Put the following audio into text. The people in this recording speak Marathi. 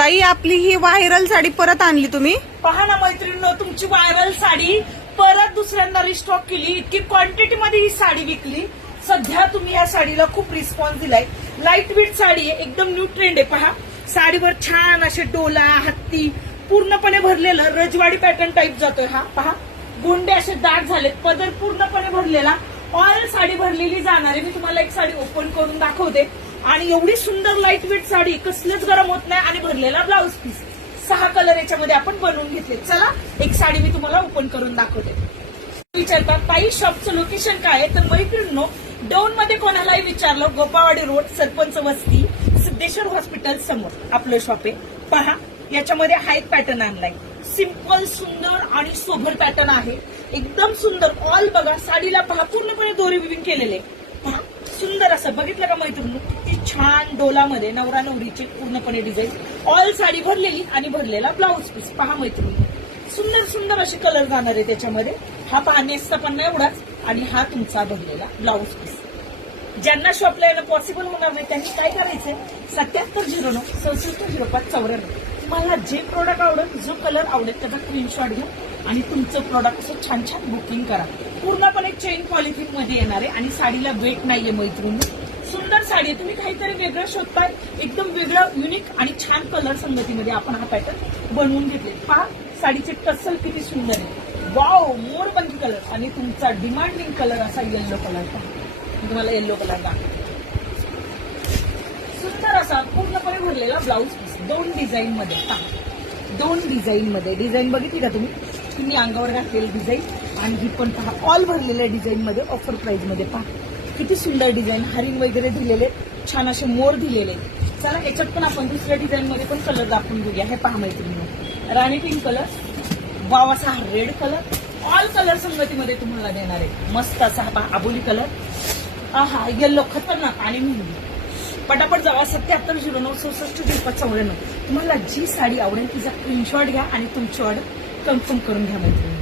ताई, आपली ही व्हायरल साडी परत आणली तुम्ही. पहा ना मैत्रिणींनो, तुमची व्हायरल साडी परत दुसऱ्यांदा रिस्टॉक केली. इतकी क्वांटिटी मध्ये ही साडी विकली. सध्या तुम्ही या साडीला खूप रिस्पॉन्स दिलाय. लाईट वेट साडी आहे, एकदम न्यू ट्रेंड आहे. पहा, साडीवर छान असे डोला, हत्ती पूर्णपणे भरलेलं रजवाडी पॅटर्न टाईप जातोय. हा पहा, गोंडे असे दाट झालेत, पदर पूर्णपणे भरलेला. ऑल साडी भरलेली जाणार आहे. मी तुम्हाला एक साडी ओपन करून दाखवते. आणि एवढी सुंदर लाईट वेट साडी, कसलेच गरम होत नाही. आणि भरलेला ब्लाऊज पीस, 6 कलर याच्यामध्ये आपण बनवून घेतले. चला, एक साडी मी तुम्हाला ओपन करून दाखवते. विचारतात ताई शॉपचं लोकेशन काय आहे, तर मैत्रिणींनो, दौंड मध्ये कोणालाही विचारलं, गोपावाडी रोड, सरपंच वस्ती, सिद्धेश्वर हॉस्पिटल समोर आपलं शॉप आहे. पहा, याच्यामध्ये हा एक पॅटर्न आणलाय. सिंपल, सुंदर आणि सोबर पॅटर्न आहे. एकदम सुंदर. ऑल बघा, साडीला पहा पूर्णपणे दोरी विविंग केलेले. पहा, सुंदर असं बघितलं का मैत्रिणी, किती छान डोलामध्ये नवरा नवरीची पूर्णपणे डिझाईन. ऑल साडी भरलेली आणि भरलेला ब्लाऊज पीस. पहा मैत्रिणी, सुंदर सुंदर असे कलर जाणार आहे त्याच्यामध्ये. हा पहा, नेसचा पण नाही एवढाच. आणि हा तुमचा भरलेला ब्लाऊज पीस. ज्यांना शॉपला येणं पॉसिबल होणार नाही त्यांनी काय करायचंय, 7709 670594. तुम्हाला जे प्रोडक्ट आवडेल, जो कलर आवडेल त्याचा स्क्रीनशॉट घ्या आणि तुमचं प्रोडक्ट असं छान छान बुकिंग करा. पूर्णपणे चेन पॉलिथिन मध्ये येणार आहे आणि साडीला वेट नाहीये मैत्रिणी. सुंदर साडी आहे. तुम्ही काहीतरी वेगळं शोधताय, एकदम वेगळं, युनिक आणि छान कलर संगतीमध्ये आपण हा पॅटर्न बनवून घेतले. पहा, साडीचे टसल किती सुंदर आहे. वाव, मोरपंखी कलर. आणि तुमचा डिमांडिंग कलर असा येल्लो कलर. पहा, तुम्हाला येल्लो कलर दाखवतो. सुंदर असा पूर्णपणे भरलेला ब्लाऊज पीस. 2 डिझाईन मध्ये. पहा, 2 डिझाईन मध्ये. डिझाईन बघितली का तुम्ही अंगावर घातलेली डिझाईन. आणि ही पण पहा, ऑल भरलेल्या डिझाईन मध्ये, ऑफर प्राइस मध्ये. पहा, किती सुंदर डिझाईन, हरिण वगैरे दिलेले, छान असे मोर दिलेले. चला, याच्यात पण आपण दुसऱ्या डिझाईन मध्ये पण कलर दाखवून घेऊया. हे पहा मैत्रिणी, राणी पिंक कलर, वाव असा हा रेड कलर. ऑल कलर संगतीमध्ये तुम्हाला देणार आहे. मस्त असा हा आबोली कलर. हा येल्लो खतरनाक. आणि मेहंदी. पटापट जावा, 7709 670594. तुम्हाला जी साडी आवडेल तिचा स्क्रीनशॉट घ्या आणि तुमची ऑर्डर कन्फर्म करून घ्या मैत्रिणी.